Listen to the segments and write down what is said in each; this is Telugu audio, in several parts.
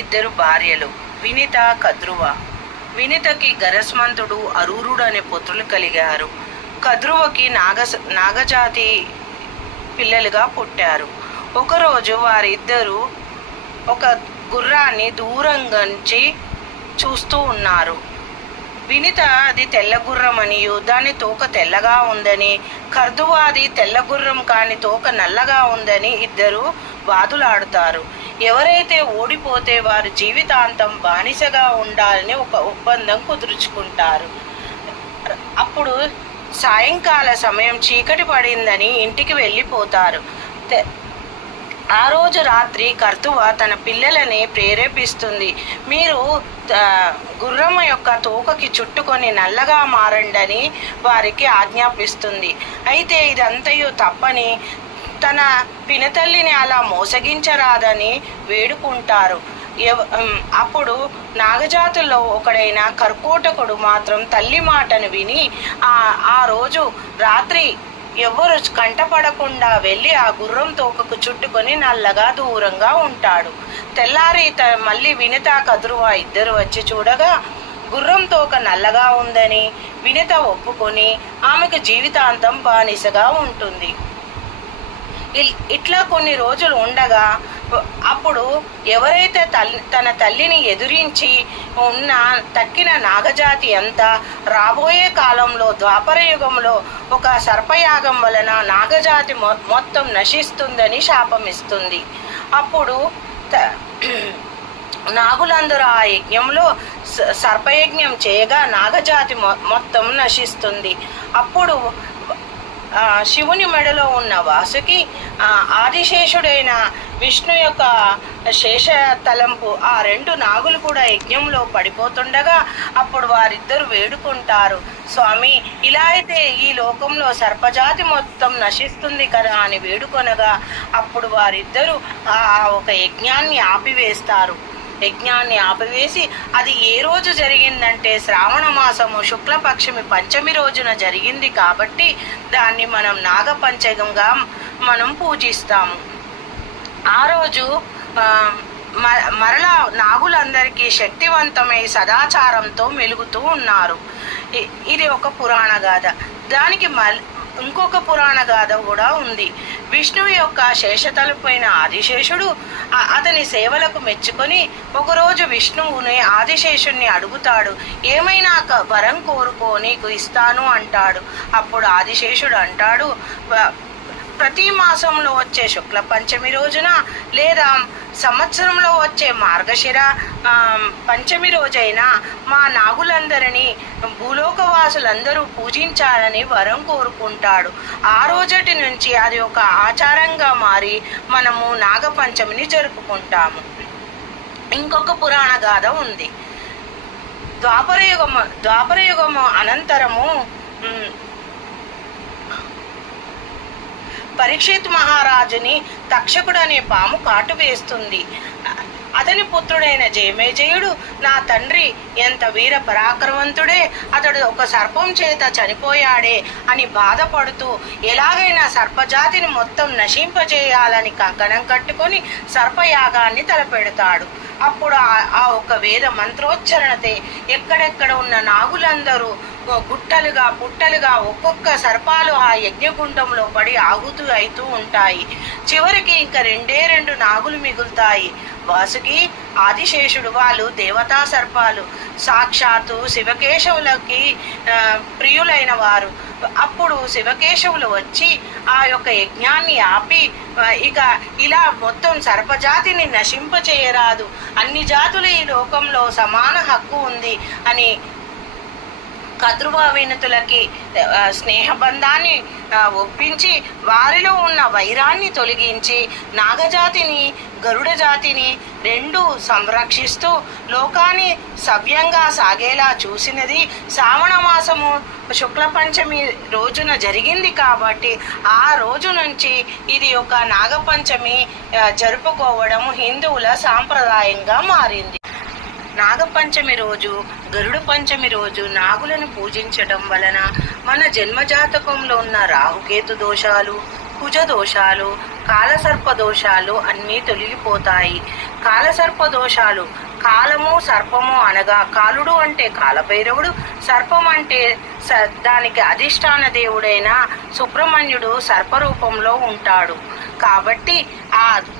ఇద్దరు భార్యలు, వినిత, కద్రువ. వినితకి గరస్మంతుడు, అరూరుడు అనే పుత్రులు కలిగారు. కద్రువకి నాగజాతి పిల్లలుగా పుట్టారు. ఒకరోజు వారిద్దరూ ఒక గుర్రాన్ని దూరంగాంచి చూస్తూ ఉన్నారు. వినిత అది తెల్లగుర్రమనియు దాని తోక తెల్లగా ఉందని, కద్రువ అది తెల్లగుర్రం కాని తోక నల్లగా ఉందని ఇద్దరు వాదులాడుతారు. ఎవరైతే ఓడిపోతే వారు జీవితాంతం బానిసగా ఉండాలని ఒక ఒప్పందం కుదుర్చుకుంటారు. అప్పుడు సాయంకాల సమయం చీకటి పడిందని ఇంటికి వెళ్ళిపోతారు. ఆ రోజు రాత్రి కద్రువ తన పిల్లలని ప్రేరేపిస్తుంది. మీరు గుర్రం యొక్క తోకకి చుట్టుకొని నల్లగా మారండని వారికి ఆజ్ఞాపిస్తుంది. అయితే ఇదంతయు తప్పని, తన పినతల్లిని అలా మోసగించరాదని వేడుకుంటారు. అప్పుడు నాగజాతుల్లో ఒకడైన కర్కోటకుడు మాత్రం తల్లి మాటను విని ఆ రోజు రాత్రి ఎవరు కంటపడకుండా వెళ్ళి ఆ గుర్రం తోకకు చుట్టుకొని నల్లగా దూరంగా ఉంటాడు. తెల్లారి మళ్ళీ వినిత, కద్రువ ఇద్దరు వచ్చి చూడగా గుర్రం తోక నల్లగా ఉందని వినిత ఒప్పుకొని ఆమెకు జీవితాంతం బానిసగా ఉంటుంది. ఇట్లా కొన్ని రోజులు ఉండగా అప్పుడు ఎవరైతే తన తల్లిని ఎదురించి ఉన్న తక్కిన నాగజాతి అంతా రాబోయే కాలంలో ద్వాపర యుగంలో ఒక సర్పయాగం వలన నాగజాతి మొత్తం నశిస్తుందని శాపమిస్తుంది. అప్పుడు నాగులందరూ ఆ యజ్ఞంలో సర్పయజ్ఞం చేయగా నాగజాతి మొత్తం నశిస్తుంది. అప్పుడు శివుని మెడలో ఉన్న వాసుకి ఆదిశేషుడైన విష్ణు యొక్క శేష తలంపు ఆ రెండు నాగులు కూడా యజ్ఞంలో పడిపోతుండగా అప్పుడు వారిద్దరు వేడుకుంటారు, స్వామి ఇలా అయితే ఈ లోకంలో సర్పజాతి మొత్తం నశిస్తుంది కదా అని వేడుకొనగా అప్పుడు వారిద్దరూ ఒక యజ్ఞాన్ని ఆపివేస్తారు. యజ్ఞాన్ని ఆపివేసి అది ఏ రోజు జరిగిందంటే శ్రావణ మాసము శుక్లపక్షమి పంచమి రోజున జరిగింది కాబట్టి దాన్ని మనం నాగపంచకంగా మనం పూజిస్తాము. ఆ రోజు మరలా నాగులందరికీ శక్తివంతమై సదాచారంతో మెలుగుతూ ఉన్నారు. ఇది ఒక పురాణ గాథ. దానికి ఇంకొక పురాణ గాథ కూడా ఉంది. విష్ణువు యొక్క శేషతలపైన ఆదిశేషుడు అతని సేవలకు మెచ్చుకొని ఒకరోజు విష్ణువుని ఆదిశేషుణ్ణి అడుగుతాడు, ఏమైనా వరం కోరుకో నీకు ఇస్తాను అంటాడు. అప్పుడు ఆదిశేషుడు అంటాడు, ప్రతి మాసంలో వచ్చే శుక్ల పంచమి రోజున లేదా సంవత్సరంలో వచ్చే మార్గశిర పంచమి రోజైనా మా నాగులందరినీ భూలోకవాసులందరూ పూజించాలని వరం కోరుకుంటాడు. ఆ రోజటి నుంచి అది ఒక ఆచారంగా మారి మనము నాగపంచమిని జరుపుకుంటాము. ఇంకొక పురాణ గాథ ఉంది. ద్వాపరయుగము అనంతరము పరీక్షిత్ మహారాజుని తక్షకుడు అనే పాము కాటు వేస్తుంది. అతని పుత్రుడైన జయమేజయుడు, నా తండ్రి ఎంత వీర పరాక్రమంతుడే, అతడు ఒక సర్పం చేత చనిపోయాడే అని బాధపడుతూ ఎలాగైనా సర్పజాతిని మొత్తం నశింపజేయాలని కంకణం కట్టుకొని సర్పయాగాన్ని తలపెడతాడు. అప్పుడు ఆ ఒక వేద మంత్రోచ్చరణతే ఎక్కడెక్కడ ఉన్న నాగులందరూ గుట్టలుగా పుట్టలుగా ఒక్కొక్క సర్పాలు ఆ యజ్ఞకుండంలో పడి ఆగుతూ అవుతూ ఉంటాయి. చివరికి ఇంకా రెండు నాగులు మిగులుతాయి. వాసుకి, ఆదిశేషుడు వాళ్ళు దేవతా సర్పాలు, సాక్షాత్తు శివకేశవులకి ప్రియులైన వారు. అప్పుడు శివకేశవులు వచ్చి ఆ యొక్క యజ్ఞాన్ని ఆపి ఇక ఇలా మొత్తం సర్పజాతిని నశింపచేయరాదు, అన్ని జాతులు ఈ లోకంలో సమాన హక్కు ఉంది అని కద్రువ వినుతులకి స్నేహబంధాన్ని ఒప్పించి వారిలో ఉన్న వైరాన్ని తొలగించి నాగజాతిని గరుడ జాతిని రెండు సంరక్షిస్తూ లోకాన్ని సవ్యంగా సాగేలా చూసినది శ్రావణ మాసము శుక్ల పంచమి రోజున జరిగింది కాబట్టి ఆ రోజు నుంచి ఇది ఒక నాగపంచమి జరుపుకోవడం హిందువుల సాంప్రదాయంగా మారింది. నాగపంచమి రోజు, గరుడ పంచమి రోజు నాగులను పూజించడం వలన మన జన్మజాతకంలో ఉన్న రాహుకేతు దోషాలు, కుజ దోషాలు, కాలసర్ప దోషాలు అన్నీ తొలగిపోతాయి. కాలసర్ప దోషాలు. కాలము సర్పము అనగా కాలుడు అంటే కాలభైరవుడు, సర్పం అంటే దానికి అధిష్టాన దేవుడైన సుబ్రహ్మణ్యుడు సర్పరూపంలో ఉంటాడు. కాబట్టి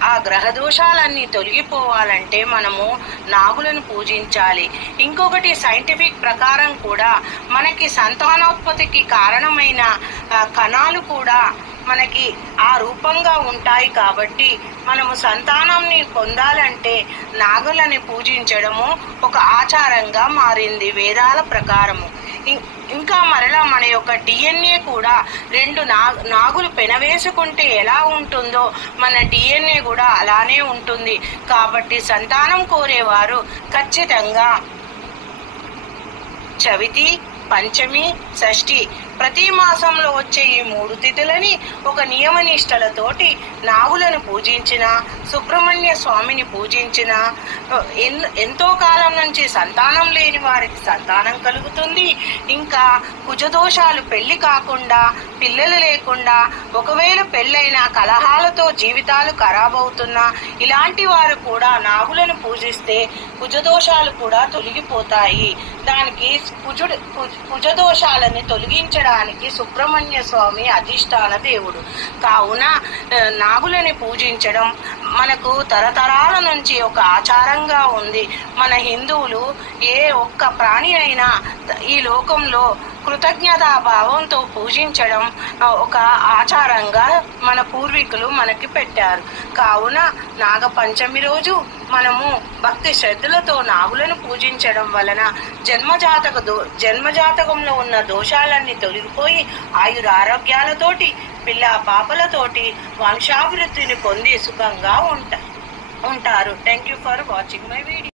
ఆ గ్రహ దోషాలన్నీ తొలగిపోవాలంటే మనము నాగులను పూజించాలి. ఇంకొకటి సైంటిఫిక్ ప్రకారం కూడా మనకి సంతానోత్పత్తికి కారణమైన కణాలు కూడా మనకి ఆ రూపంగా ఉంటాయి. కాబట్టి మనము సంతానాన్ని పొందాలంటే నాగులని పూజించడము ఒక ఆచారంగా మారింది వేదాల ప్రకారము. ఇంకా మరలా మన యొక్క డిఎన్ఏ కూడా రెండు నాగులు పెనవేసుకుంటే ఎలా ఉంటుందో మన డిఎన్ఏ కూడా అలానే ఉంటుంది. కాబట్టి సంతానం కోరేవారు ఖచ్చితంగా చవితి, పంచమి, షష్ఠి ప్రతి మాసంలో వచ్చే ఈ 3 తిథులని ఒక నియమనిష్టలతోటి నాగులను పూజించిన, సుబ్రహ్మణ్య స్వామిని పూజించిన ఎంతో కాలం నుంచి సంతానం లేని వారికి సంతానం కలుగుతుంది. ఇంకా కుజదోషాలు, పెళ్లి కాకుండా, పిల్లలు లేకుండా, ఒకవేళ పెళ్ళైనా కలహాలతో జీవితాలు ఖరాబవుతున్నా ఇలాంటి వారు కూడా నాగులను పూజిస్తే కుజదోషాలు కూడా తొలగిపోతాయి. దానికి కుజదోషాలని తొలగించడానికి సుబ్రహ్మణ్య స్వామి అధిష్టాన దేవుడు. కావున నాగులని పూజించడం మనకు తరతరాల నుంచి ఒక ఆచారంగా ఉంది. మన హిందువులు ఏ ఒక్క ప్రాణి అయినా ఈ లోకంలో కృతజ్ఞతాభావంతో పూజించడం ఒక ఆచారంగా మన పూర్వీకులు మనకి పెట్టారు. కావున నాగపంచమి రోజు మనము భక్తి శ్రద్ధలతో నాగులను పూజించడం వలన జన్మజాతకంలో ఉన్న దోషాలన్నీ తొలగిపోయి ఆయురారోగ్యాలతోటి, పిల్ల పాపలతోటి వంశాభివృద్ధిని పొంది సుఖంగా ఉంటారు. Thank you for watching my video.